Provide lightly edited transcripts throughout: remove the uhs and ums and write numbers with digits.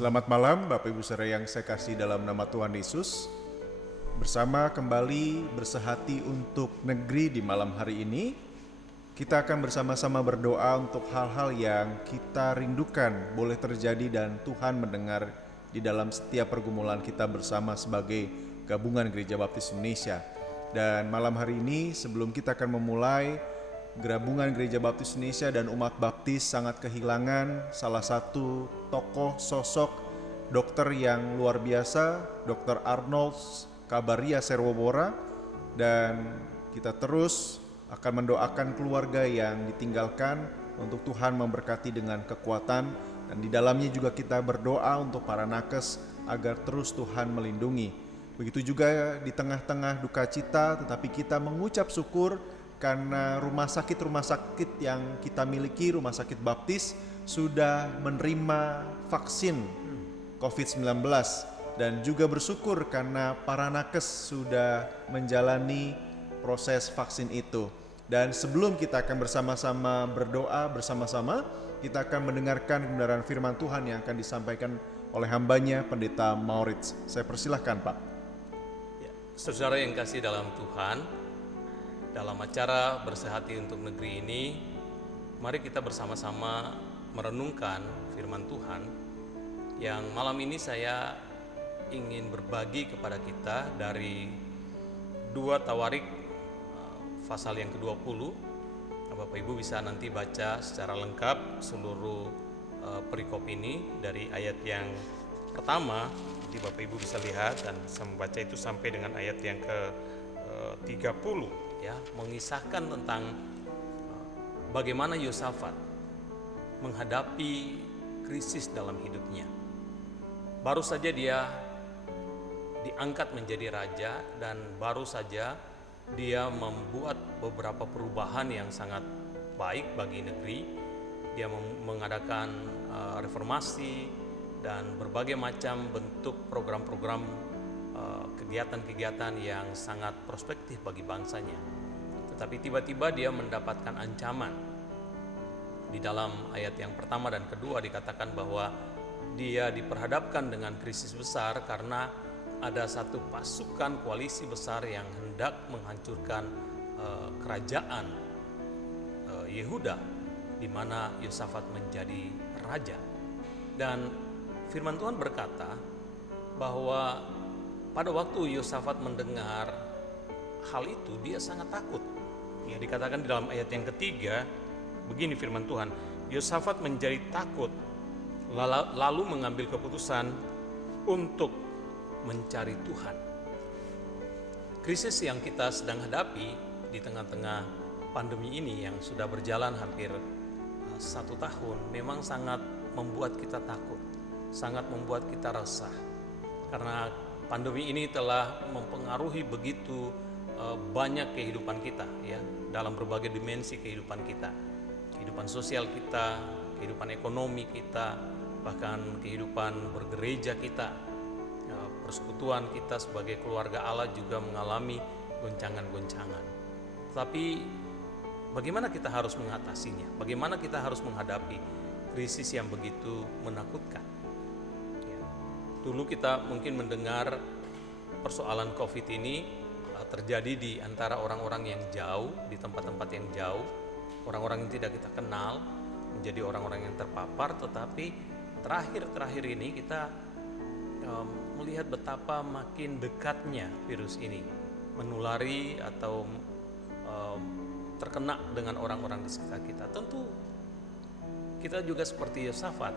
Selamat malam Bapak Ibu Saudara yang saya kasih dalam nama Tuhan Yesus. Bersama kembali bersehati untuk negeri di malam hari ini. Kita akan bersama-sama berdoa untuk hal-hal yang kita rindukan boleh terjadi dan Tuhan mendengar di dalam setiap pergumulan kita bersama sebagai gabungan Gereja Baptis Indonesia. Dan malam hari ini sebelum kita akan memulai, Gabungan Gereja Baptis Indonesia dan umat baptis sangat kehilangan salah satu tokoh sosok dokter yang luar biasa, Dr. Arnold Kabaria Serwobora, dan kita terus akan mendoakan keluarga yang ditinggalkan untuk Tuhan memberkati dengan kekuatan, dan di dalamnya juga kita berdoa untuk para nakes agar terus Tuhan melindungi. Begitu juga di tengah-tengah duka cita, tetapi kita mengucap syukur karena rumah sakit yang kita miliki, rumah sakit baptis, sudah menerima vaksin COVID-19, dan juga bersyukur karena para nakes sudah menjalani proses vaksin itu. Dan sebelum kita akan bersama-sama berdoa bersama-sama, kita akan mendengarkan kebenaran firman Tuhan yang akan disampaikan oleh hambanya Pendeta Maurits. Saya persilahkan Pak. Ya, saudara yang kasih dalam Tuhan, dalam acara bersehati untuk negeri ini, mari kita bersama-sama merenungkan firman Tuhan yang malam ini saya ingin berbagi kepada kita dari 2 Tawarik pasal yang ke-20. Bapak Ibu bisa nanti baca secara lengkap seluruh perikop ini dari ayat yang pertama. Jadi Bapak Ibu bisa lihat dan bisa membaca itu sampai dengan ayat yang ke-30, ya, mengisahkan tentang bagaimana Yosafat menghadapi krisis dalam hidupnya. Baru saja dia diangkat menjadi raja dan baru saja dia membuat beberapa perubahan yang sangat baik bagi negeri. Dia mengadakan reformasi dan berbagai macam bentuk program-program kegiatan-kegiatan yang sangat prospektif bagi bangsanya. Tetapi tiba-tiba dia mendapatkan ancaman. Di dalam ayat yang pertama dan kedua dikatakan bahwa dia diperhadapkan dengan krisis besar karena ada satu pasukan koalisi besar yang hendak menghancurkan kerajaan Yehuda, di mana Yosafat menjadi raja. Dan firman Tuhan berkata bahwa pada waktu Yosafat mendengar hal itu, dia sangat takut. Ya, dikatakan di dalam ayat yang ketiga, begini firman Tuhan, Yosafat menjadi takut, lalu mengambil keputusan untuk mencari Tuhan. Krisis yang kita sedang hadapi di tengah-tengah pandemi ini yang sudah berjalan hampir 1 tahun, memang sangat membuat kita takut, sangat membuat kita resah. Karena pandemi ini telah mempengaruhi begitu banyak kehidupan kita, ya, dalam berbagai dimensi kehidupan kita, kehidupan sosial kita, kehidupan ekonomi kita, bahkan kehidupan bergereja kita, persekutuan kita sebagai keluarga Allah juga mengalami goncangan-goncangan. Tapi bagaimana kita harus mengatasinya? Bagaimana kita harus menghadapi krisis yang begitu menakutkan? Dulu kita mungkin mendengar persoalan COVID ini terjadi di antara orang-orang yang jauh, di tempat-tempat yang jauh, orang-orang yang tidak kita kenal menjadi orang-orang yang terpapar. Tetapi terakhir ini kita melihat betapa makin dekatnya virus ini menulari atau terkena dengan orang-orang di sekitar kita. Tentu kita juga seperti Yosafat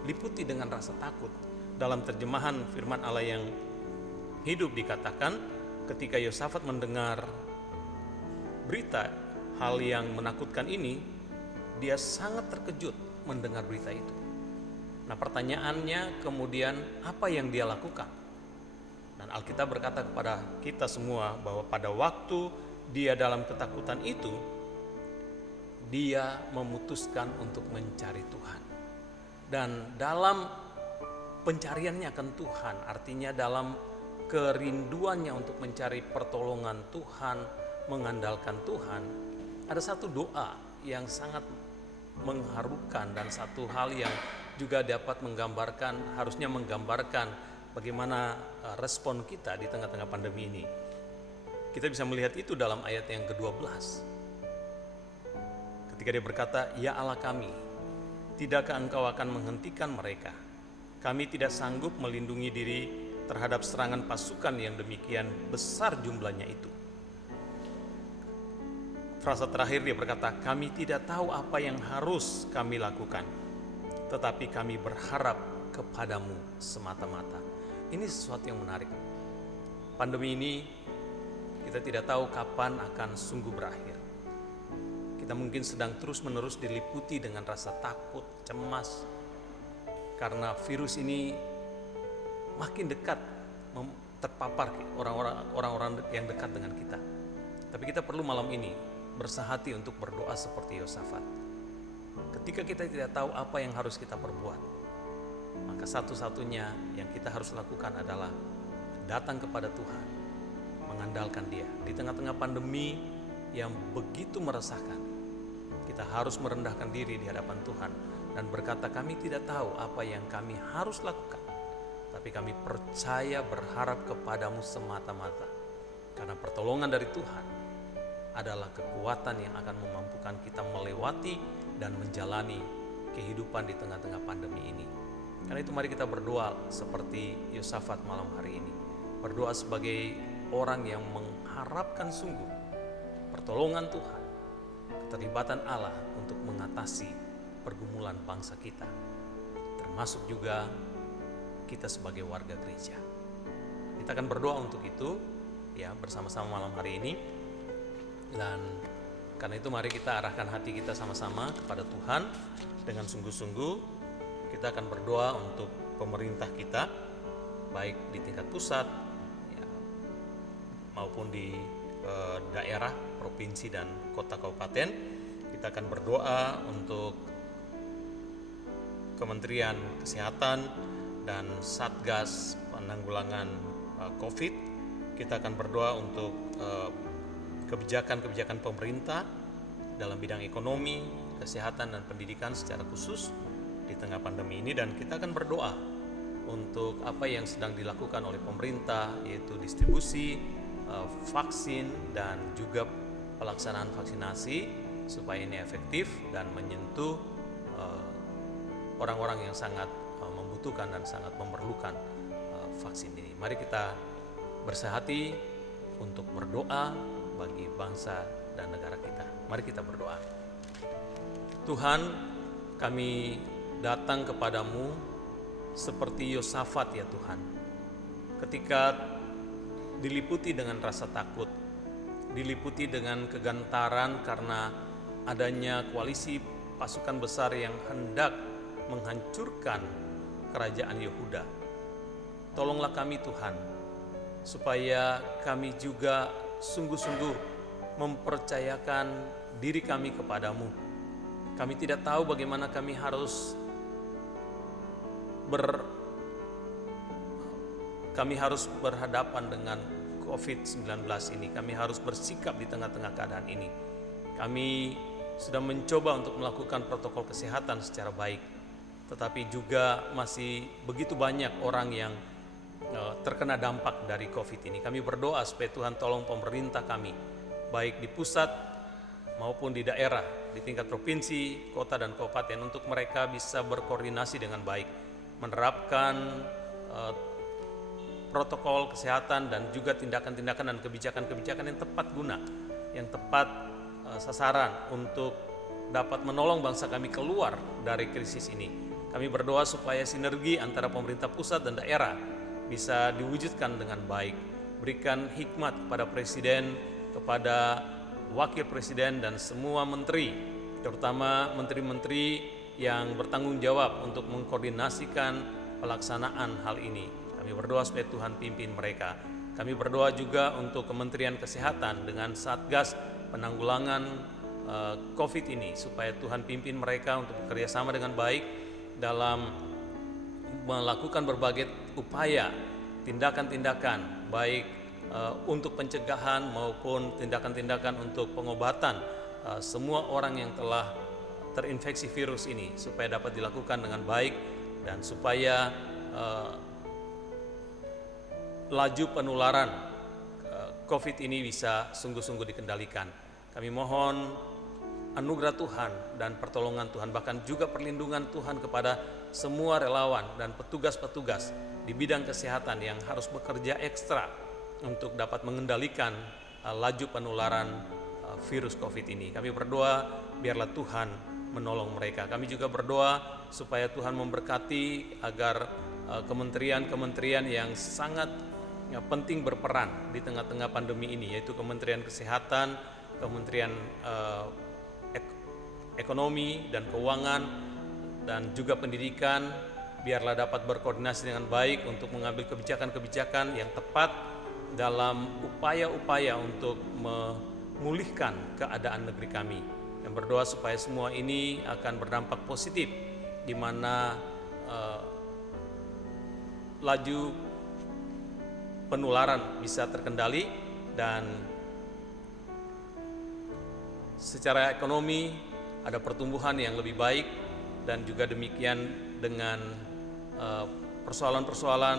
diliputi dengan rasa takut. Dalam terjemahan firman Allah yang hidup dikatakan, ketika Yosafat mendengar berita hal yang menakutkan ini, dia sangat terkejut mendengar berita itu. Nah, pertanyaannya kemudian apa yang dia lakukan? Dan Alkitab berkata kepada kita semua bahwa pada waktu dia dalam ketakutan itu, dia memutuskan untuk mencari Tuhan. Dan dalam pencariannya akan Tuhan, artinya dalam kerinduannya untuk mencari pertolongan Tuhan, mengandalkan Tuhan, ada satu doa yang sangat mengharukan dan satu hal yang juga dapat harusnya menggambarkan bagaimana respon kita di tengah-tengah pandemi ini. Kita bisa melihat itu dalam ayat yang ke-12. Ketika dia berkata, "Ya Allah kami, tidakkah Engkau akan menghentikan mereka? Kami tidak sanggup melindungi diri terhadap serangan pasukan yang demikian besar jumlahnya itu." Frasa terakhir dia berkata, "Kami tidak tahu apa yang harus kami lakukan, tetapi kami berharap kepadamu semata-mata." Ini sesuatu yang menarik. Pandemi ini kita tidak tahu kapan akan sungguh berakhir. Kita mungkin sedang terus-menerus diliputi dengan rasa takut, cemas, karena virus ini makin dekat terpapar orang-orang yang dekat dengan kita. Tapi kita perlu malam ini bersehati untuk berdoa seperti Yosafat. Ketika kita tidak tahu apa yang harus kita perbuat, maka satu-satunya yang kita harus lakukan adalah datang kepada Tuhan, mengandalkan Dia. Di tengah-tengah pandemi yang begitu meresahkan, kita harus merendahkan diri di hadapan Tuhan dan berkata, "Kami tidak tahu apa yang kami harus lakukan, tapi kami percaya berharap kepadamu semata-mata." Karena pertolongan dari Tuhan adalah kekuatan yang akan memampukan kita melewati dan menjalani kehidupan di tengah-tengah pandemi ini. Karena itu mari kita berdoa seperti Yosafat malam hari ini. Berdoa sebagai orang yang mengharapkan sungguh pertolongan Tuhan, keterlibatan Allah untuk mengatasi pergumulan bangsa kita, termasuk juga kita sebagai warga gereja. Kita akan berdoa untuk itu ya bersama-sama malam hari ini. Dan karena itu mari kita arahkan hati kita sama-sama kepada Tuhan dengan sungguh-sungguh. Kita akan berdoa untuk pemerintah kita, baik di tingkat pusat ya, maupun di daerah, provinsi dan kota kabupaten. Kita akan berdoa untuk Kementerian Kesehatan dan Satgas Penanggulangan COVID. Kita akan berdoa untuk kebijakan-kebijakan pemerintah dalam bidang ekonomi, kesehatan, dan pendidikan secara khusus di tengah pandemi ini. Dan kita akan berdoa untuk apa yang sedang dilakukan oleh pemerintah, yaitu distribusi vaksin dan juga pelaksanaan vaksinasi supaya ini efektif dan menyentuh orang-orang yang sangat membutuhkan dan sangat memerlukan vaksin ini. Mari kita bersehati untuk berdoa bagi bangsa dan negara kita. Mari kita berdoa. Tuhan, kami datang kepadamu seperti Yosafat ya Tuhan. Ketika diliputi dengan rasa takut, diliputi dengan kegantaran karena adanya koalisi pasukan besar yang hendak menghancurkan kerajaan Yehuda. Tolonglah kami Tuhan, supaya kami juga sungguh-sungguh mempercayakan diri kami kepadamu. Kami tidak tahu bagaimana kami harus berhadapan dengan COVID-19 ini. Kami harus bersikap di tengah-tengah keadaan ini. Kami sudah mencoba untuk melakukan protokol kesehatan secara baik, tetapi juga masih begitu banyak orang yang terkena dampak dari COVID ini. Kami berdoa supaya Tuhan tolong pemerintah kami, baik di pusat maupun di daerah, di tingkat provinsi, kota, dan kabupaten, untuk mereka bisa berkoordinasi dengan baik, menerapkan protokol kesehatan dan juga tindakan-tindakan dan kebijakan-kebijakan yang tepat guna, yang tepat sasaran untuk dapat menolong bangsa kami keluar dari krisis ini. Kami berdoa supaya sinergi antara pemerintah pusat dan daerah bisa diwujudkan dengan baik. Berikan hikmat kepada Presiden, kepada Wakil Presiden dan semua menteri, terutama menteri-menteri yang bertanggung jawab untuk mengkoordinasikan pelaksanaan hal ini. Kami berdoa supaya Tuhan pimpin mereka. Kami berdoa juga untuk Kementerian Kesehatan dengan Satgas Penanggulangan COVID ini, supaya Tuhan pimpin mereka untuk bekerja sama dengan baik dalam melakukan berbagai upaya, tindakan-tindakan baik untuk pencegahan maupun tindakan-tindakan untuk pengobatan semua orang yang telah terinfeksi virus ini, supaya dapat dilakukan dengan baik dan supaya laju penularan COVID ini bisa sungguh-sungguh dikendalikan. Kami mohon anugerah Tuhan dan pertolongan Tuhan, bahkan juga perlindungan Tuhan kepada semua relawan dan petugas-petugas di bidang kesehatan yang harus bekerja ekstra untuk dapat mengendalikan laju penularan virus COVID ini. Kami berdoa biarlah Tuhan menolong mereka. Kami juga berdoa supaya Tuhan memberkati agar kementerian-kementerian yang sangat penting berperan di tengah-tengah pandemi ini, yaitu Kementerian Kesehatan, Kementerian Ekonomi dan Keuangan, dan juga Pendidikan, biarlah dapat berkoordinasi dengan baik untuk mengambil kebijakan-kebijakan yang tepat dalam upaya-upaya untuk memulihkan keadaan negeri kami. Dan berdoa supaya semua ini akan berdampak positif, di mana laju penularan bisa terkendali dan secara ekonomi ada pertumbuhan yang lebih baik, dan juga demikian dengan persoalan-persoalan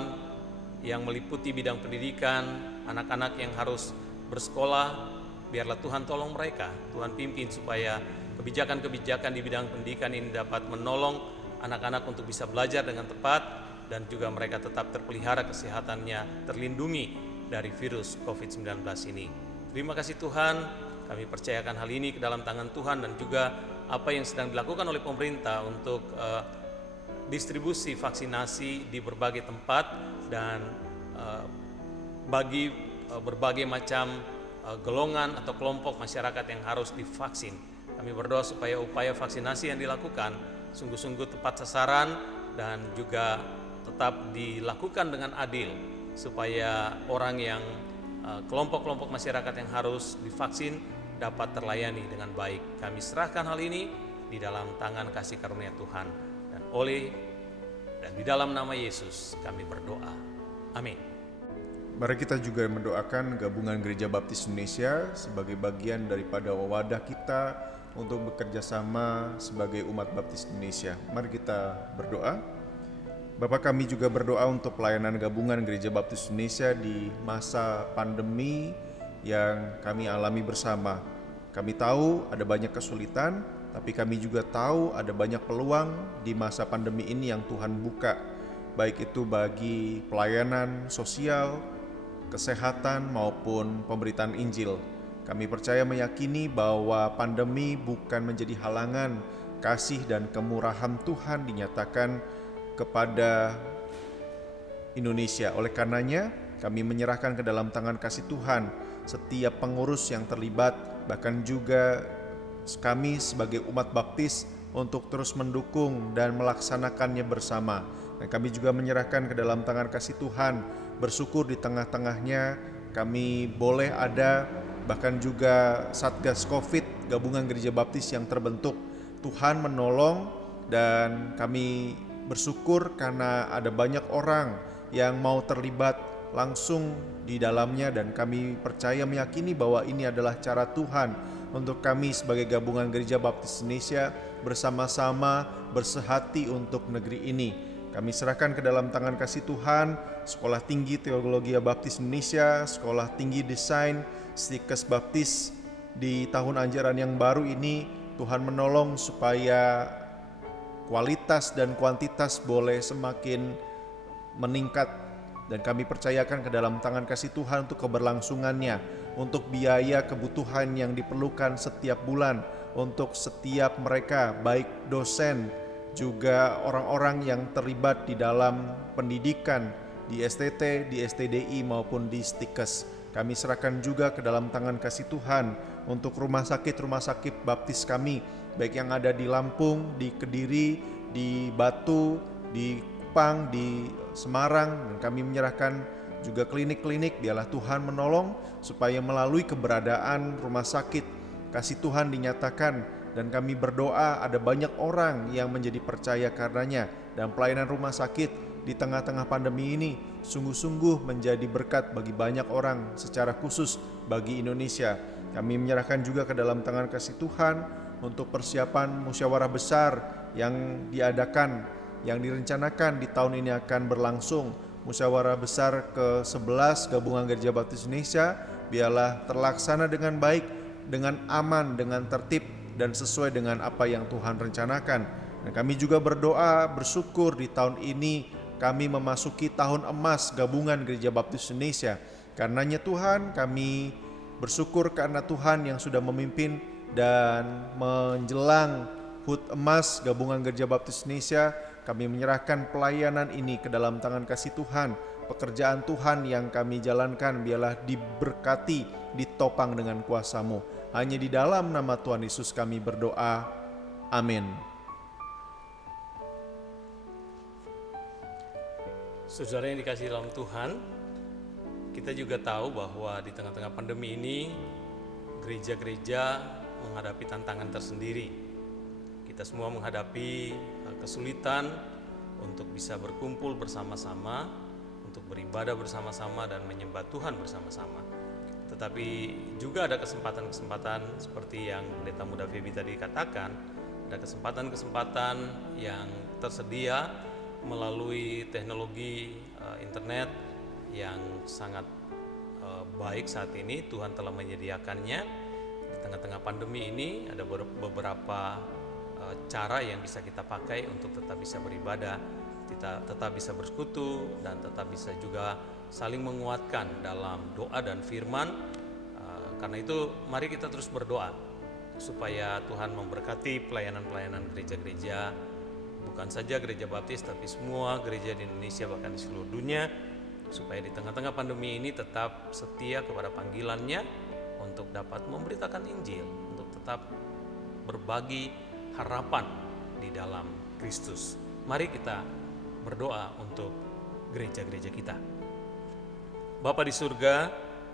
yang meliputi bidang pendidikan, anak-anak yang harus bersekolah, biarlah Tuhan tolong mereka, Tuhan pimpin supaya kebijakan-kebijakan di bidang pendidikan ini dapat menolong anak-anak untuk bisa belajar dengan tepat, dan juga mereka tetap terpelihara kesehatannya, terlindungi dari virus COVID-19 ini. Terima kasih Tuhan, kami percayakan hal ini ke dalam tangan Tuhan, dan juga apa yang sedang dilakukan oleh pemerintah untuk distribusi vaksinasi di berbagai tempat dan bagi berbagai macam golongan atau kelompok masyarakat yang harus divaksin. Kami berdoa supaya upaya vaksinasi yang dilakukan sungguh-sungguh tepat sasaran dan juga tetap dilakukan dengan adil, supaya orang yang kelompok-kelompok masyarakat yang harus divaksin dapat terlayani dengan baik. Kami serahkan hal ini di dalam tangan kasih karunia Tuhan, dan di dalam nama Yesus kami berdoa. Amin. Mari kita juga mendoakan Gabungan Gereja Baptis Indonesia sebagai bagian daripada wadah kita untuk bekerja sama sebagai umat Baptis Indonesia. Mari kita berdoa. Bapa, kami juga berdoa untuk pelayanan Gabungan Gereja Baptis Indonesia di masa pandemi yang kami alami bersama. Kami tahu ada banyak kesulitan, tapi kami juga tahu ada banyak peluang di masa pandemi ini yang Tuhan buka, baik itu bagi pelayanan sosial, kesehatan, maupun pemberitaan Injil. Kami percaya meyakini bahwa pandemi bukan menjadi halangan kasih dan kemurahan Tuhan dinyatakan kepada Indonesia. Oleh karenanya, kami menyerahkan ke dalam tangan kasih Tuhan setiap pengurus yang terlibat, bahkan juga kami sebagai umat baptis untuk terus mendukung dan melaksanakannya bersama. Dan kami juga menyerahkan ke dalam tangan kasih Tuhan, bersyukur di tengah-tengahnya kami boleh ada, bahkan juga Satgas COVID Gabungan Gereja Baptis yang terbentuk. Tuhan menolong, dan kami bersyukur karena ada banyak orang yang mau terlibat langsung di dalamnya, dan kami percaya meyakini bahwa ini adalah cara Tuhan untuk kami sebagai Gabungan Gereja Baptis Indonesia bersama-sama bersehati untuk negeri ini. Kami serahkan ke dalam tangan kasih Tuhan Sekolah Tinggi Teologi Baptis Indonesia, Sekolah Tinggi Desain, Stikes Baptis di tahun ajaran yang baru ini. Tuhan menolong supaya kualitas dan kuantitas boleh semakin meningkat, dan kami percayakan ke dalam tangan kasih Tuhan untuk keberlangsungannya, untuk biaya kebutuhan yang diperlukan setiap bulan untuk setiap mereka, baik dosen juga orang-orang yang terlibat di dalam pendidikan di STT, di STDI maupun di Stikes. Kami serahkan juga ke dalam tangan kasih Tuhan untuk rumah sakit baptis kami, baik yang ada di Lampung, di Kediri, di Batu, di Kupang, di Semarang, dan kami menyerahkan juga klinik-klinik. Biarlah Tuhan menolong supaya melalui keberadaan rumah sakit kasih Tuhan dinyatakan, dan kami berdoa ada banyak orang yang menjadi percaya karenanya, dan pelayanan rumah sakit di tengah-tengah pandemi ini sungguh-sungguh menjadi berkat bagi banyak orang, secara khusus bagi Indonesia. Kami menyerahkan juga ke dalam tangan kasih Tuhan untuk persiapan musyawarah besar yang diadakan, yang direncanakan di tahun ini akan berlangsung. Musyawarah besar ke-11 Gabungan Gereja Baptis Indonesia biarlah terlaksana dengan baik, dengan aman, dengan tertib, dan sesuai dengan apa yang Tuhan rencanakan. Dan kami juga berdoa, bersyukur di tahun ini kami memasuki tahun emas Gabungan Gereja Baptis Indonesia. Karenanya Tuhan, kami bersyukur karena Tuhan yang sudah memimpin dan menjelang HUT emas Gabungan Gereja Baptis Indonesia, kami menyerahkan pelayanan ini ke dalam tangan kasih Tuhan. Pekerjaan Tuhan yang kami jalankan biarlah diberkati, ditopang dengan kuasa-Mu. Hanya di dalam nama Tuhan Yesus kami berdoa. Amin. Saudara yang dikasihi dalam Tuhan, kita juga tahu bahwa di tengah-tengah pandemi ini gereja-gereja menghadapi tantangan tersendiri. Kita semua menghadapi kesulitan untuk bisa berkumpul bersama-sama, untuk beribadah bersama-sama dan menyembah Tuhan bersama-sama. Tetapi juga ada kesempatan-kesempatan seperti yang Pendeta Muda Feby tadi katakan, ada kesempatan-kesempatan yang tersedia melalui teknologi internet yang sangat baik saat ini. Tuhan telah menyediakannya. Di tengah-tengah pandemi ini ada beberapa cara yang bisa kita pakai untuk tetap bisa beribadah, kita tetap bisa bersekutu, dan tetap bisa juga saling menguatkan dalam doa dan firman. Karena itu mari kita terus berdoa supaya Tuhan memberkati pelayanan-pelayanan gereja-gereja, bukan saja gereja baptis tapi semua gereja di Indonesia bahkan di seluruh dunia, supaya di tengah-tengah pandemi ini tetap setia kepada panggilannya untuk dapat memberitakan Injil, untuk tetap berbagi harapan di dalam Kristus. Mari kita berdoa untuk gereja-gereja kita. Bapa di surga,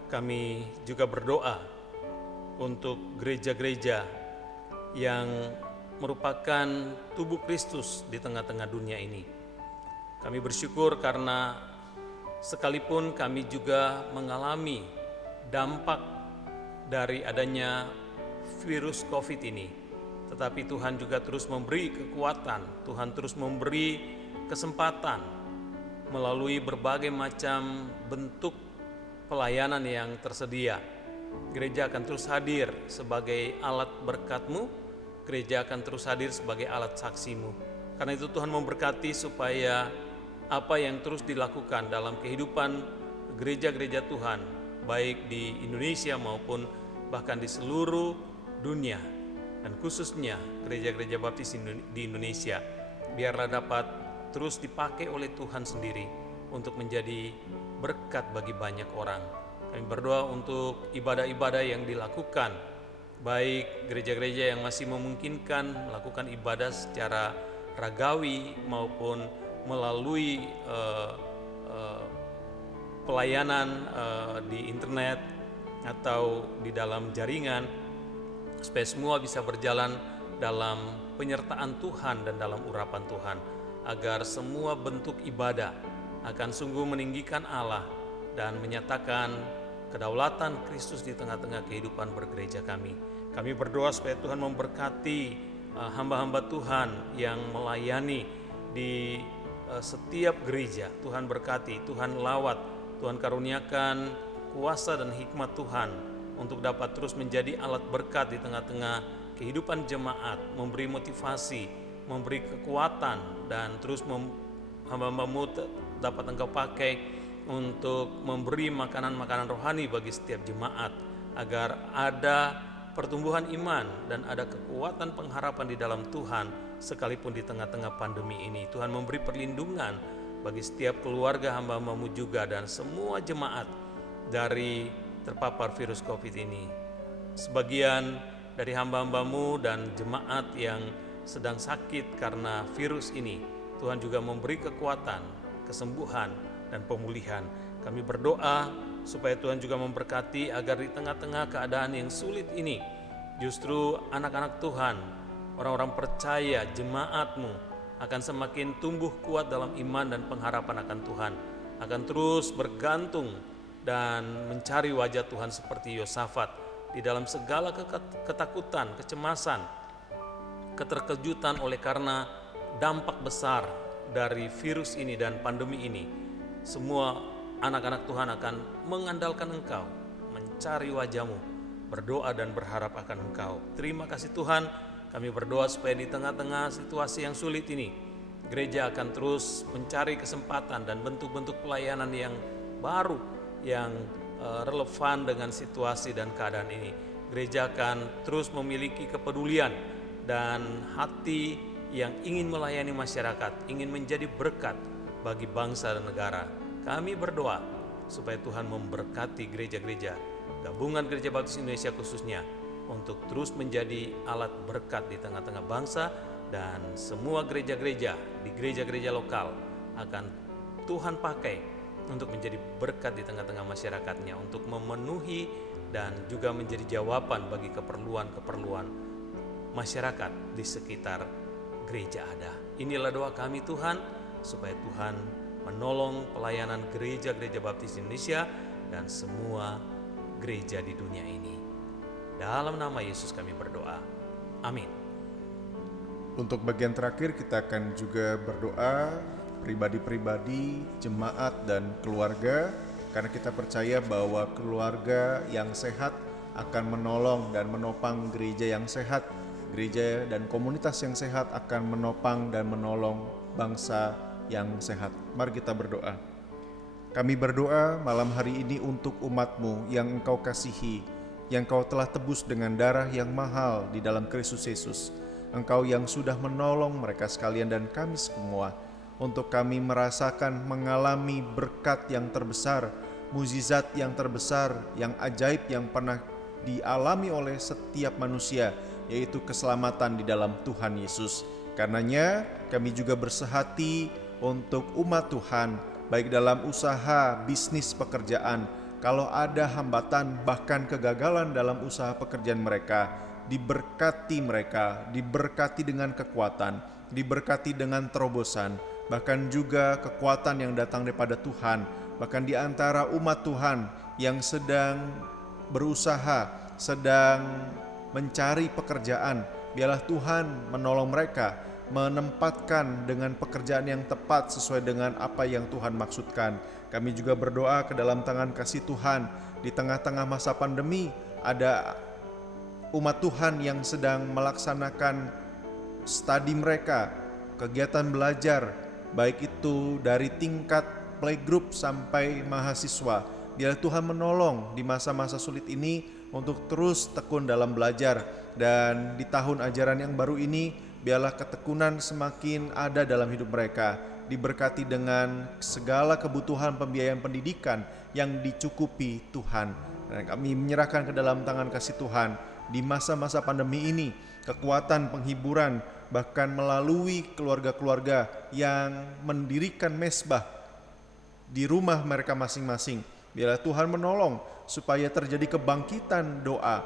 kami juga berdoa untuk gereja-gereja yang merupakan tubuh Kristus di tengah-tengah dunia ini. Kami bersyukur karena sekalipun kami juga mengalami dampak dari adanya virus COVID ini, tetapi Tuhan juga terus memberi kekuatan, Tuhan terus memberi kesempatan melalui berbagai macam bentuk pelayanan yang tersedia. Gereja akan terus hadir sebagai alat berkat-Mu, gereja akan terus hadir sebagai alat saksi-Mu. Karena itu Tuhan memberkati supaya apa yang terus dilakukan dalam kehidupan gereja-gereja Tuhan, baik di Indonesia maupun bahkan di seluruh dunia, dan khususnya gereja-gereja baptis di Indonesia, biarlah dapat terus dipakai oleh Tuhan sendiri untuk menjadi berkat bagi banyak orang. Kami berdoa untuk ibadah-ibadah yang dilakukan, baik gereja-gereja yang masih memungkinkan melakukan ibadah secara ragawi maupun melalui pelayanan di internet atau di dalam jaringan, supaya semua bisa berjalan dalam penyertaan Tuhan dan dalam urapan Tuhan, agar semua bentuk ibadah akan sungguh meninggikan Allah dan menyatakan kedaulatan Kristus di tengah-tengah kehidupan bergereja kami. Kami berdoa supaya Tuhan memberkati hamba-hamba Tuhan yang melayani di setiap gereja. Tuhan berkati, Tuhan lawat, Tuhan karuniakan kuasa dan hikmat Tuhan untuk dapat terus menjadi alat berkat di tengah-tengah kehidupan jemaat, memberi motivasi, memberi kekuatan, dan terus hamba-hambamu dapat Engkau pakai untuk memberi makanan-makanan rohani bagi setiap jemaat, agar ada pertumbuhan iman dan ada kekuatan pengharapan di dalam Tuhan sekalipun di tengah-tengah pandemi ini. Tuhan memberi perlindungan bagi setiap keluarga hamba-hambamu juga dan semua jemaat dari terpapar virus COVID ini. Sebagian dari hamba-hambamu dan jemaat yang sedang sakit karena virus ini, Tuhan juga memberi kekuatan, kesembuhan, dan pemulihan. Kami berdoa supaya Tuhan juga memberkati agar di tengah-tengah keadaan yang sulit ini, justru anak-anak Tuhan, orang-orang percaya, jemaat-Mu akan semakin tumbuh kuat dalam iman dan pengharapan akan Tuhan, akan terus bergantung dan mencari wajah Tuhan seperti Yosafat di dalam segala ketakutan, kecemasan, keterkejutan oleh karena dampak besar dari virus ini dan pandemi ini. Semua anak-anak Tuhan akan mengandalkan Engkau, mencari wajah-Mu, berdoa dan berharap akan Engkau. Terima kasih Tuhan, kami berdoa supaya di tengah-tengah situasi yang sulit ini, gereja akan terus mencari kesempatan dan bentuk-bentuk pelayanan yang baru, yang relevan dengan situasi dan keadaan ini. Gereja akan terus memiliki kepedulian dan hati yang ingin melayani masyarakat, ingin menjadi berkat bagi bangsa dan negara. Kami berdoa supaya Tuhan memberkati gereja-gereja, gabungan Gereja Baptis Indonesia khususnya, untuk terus menjadi alat berkat di tengah-tengah bangsa, dan semua gereja-gereja di gereja-gereja lokal akan Tuhan pakai untuk menjadi berkat di tengah-tengah masyarakatnya, untuk memenuhi dan juga menjadi jawaban bagi keperluan-keperluan masyarakat di sekitar gereja ada. Inilah doa kami Tuhan, supaya Tuhan menolong pelayanan gereja-gereja Baptis Indonesia dan semua gereja di dunia ini. Dalam nama Yesus kami berdoa. Amin. Untuk bagian terakhir kita akan juga berdoa pribadi-pribadi, jemaat dan keluarga, karena kita percaya bahwa keluarga yang sehat akan menolong dan menopang gereja yang sehat. Gereja dan komunitas yang sehat akan menopang dan menolong bangsa yang sehat. Mari kita berdoa. Kami berdoa malam hari ini untuk umat-Mu yang Engkau kasihi, yang Engkau telah tebus dengan darah yang mahal di dalam Kristus Yesus. Engkau yang sudah menolong mereka sekalian dan kami semua, untuk kami merasakan mengalami berkat yang terbesar, mukjizat yang terbesar, yang ajaib yang pernah dialami oleh setiap manusia, yaitu keselamatan di dalam Tuhan Yesus. Karenanya kami juga bersehati untuk umat Tuhan, baik dalam usaha, bisnis, pekerjaan. Kalau ada hambatan bahkan kegagalan dalam usaha pekerjaan mereka, diberkati dengan kekuatan, diberkati dengan terobosan, bahkan juga kekuatan yang datang daripada Tuhan. Bahkan di antara umat Tuhan yang sedang berusaha, sedang mencari pekerjaan, biarlah Tuhan menolong mereka, menempatkan dengan pekerjaan yang tepat sesuai dengan apa yang Tuhan maksudkan. Kami juga berdoa ke dalam tangan kasih Tuhan. Di tengah-tengah masa pandemi, ada umat Tuhan yang sedang melaksanakan studi mereka, kegiatan belajar, baik itu dari tingkat playgroup sampai mahasiswa. Biarlah Tuhan menolong di masa-masa sulit ini untuk terus tekun dalam belajar, dan di tahun ajaran yang baru ini biarlah ketekunan semakin ada dalam hidup mereka, diberkati dengan segala kebutuhan pembiayaan pendidikan yang dicukupi Tuhan. Dan kami menyerahkan ke dalam tangan kasih Tuhan di masa-masa pandemi ini kekuatan penghiburan, bahkan melalui keluarga-keluarga yang mendirikan mezbah di rumah mereka masing-masing. Biarlah Tuhan menolong supaya terjadi kebangkitan doa,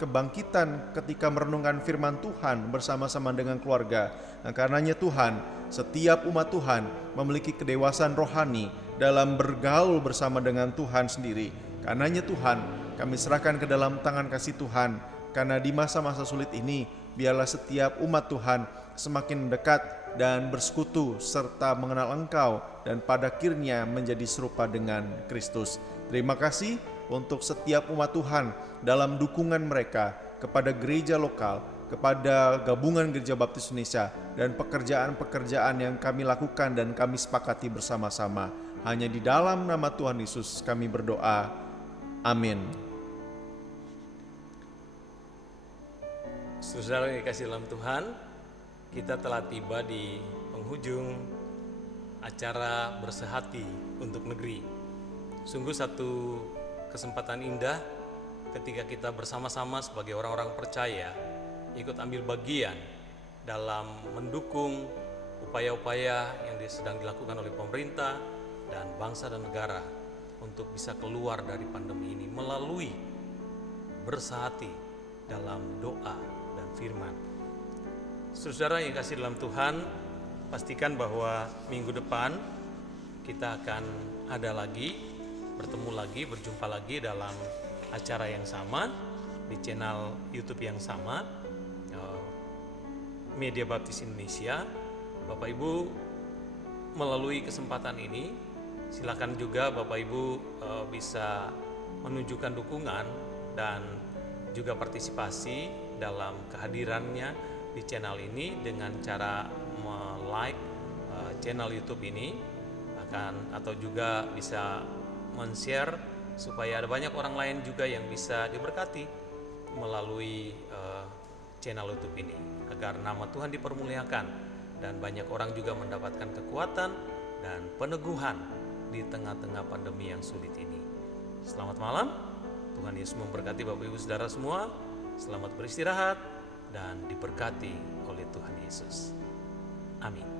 kebangkitan ketika merenungkan firman Tuhan bersama-sama dengan keluarga. Nah, karenanya Tuhan, setiap umat Tuhan memiliki kedewasaan rohani dalam bergaul bersama dengan Tuhan sendiri. Karenanya Tuhan, kami serahkan ke dalam tangan kasih Tuhan, karena di masa-masa sulit ini, biarlah setiap umat Tuhan semakin dekat dan bersekutu serta mengenal Engkau, dan pada akhirnya menjadi serupa dengan Kristus. Terima kasih untuk setiap umat Tuhan dalam dukungan mereka kepada gereja lokal, kepada gabungan Gereja Baptis Indonesia, dan pekerjaan-pekerjaan yang kami lakukan dan kami sepakati bersama-sama. Hanya di dalam nama Tuhan Yesus kami berdoa. Amin. Saudara yang dikasihi dalam Tuhan, kita telah tiba di penghujung acara bersehati untuk negeri. Sungguh satu kesempatan indah ketika kita bersama-sama sebagai orang-orang percaya ikut ambil bagian dalam mendukung upaya-upaya yang sedang dilakukan oleh pemerintah dan bangsa dan negara untuk bisa keluar dari pandemi ini melalui bersehati dalam doa dan firman. Saudara yang kasih dalam Tuhan, pastikan bahwa minggu depan kita akan ada lagi, bertemu lagi, berjumpa lagi dalam acara yang sama di channel YouTube yang sama. Media Baptis Indonesia. Bapak Ibu, melalui kesempatan ini silakan juga Bapak Ibu bisa menunjukkan dukungan dan juga partisipasi dalam kehadirannya di channel ini dengan cara like channel YouTube ini atau juga bisa men-share supaya ada banyak orang lain juga yang bisa diberkati melalui channel YouTube ini, agar nama Tuhan dipermuliakan dan banyak orang juga mendapatkan kekuatan dan peneguhan di tengah-tengah pandemi yang sulit ini. Selamat malam, Tuhan Yesus memberkati Bapak Ibu Saudara semua. Selamat beristirahat dan diberkati oleh Tuhan Yesus. Amin.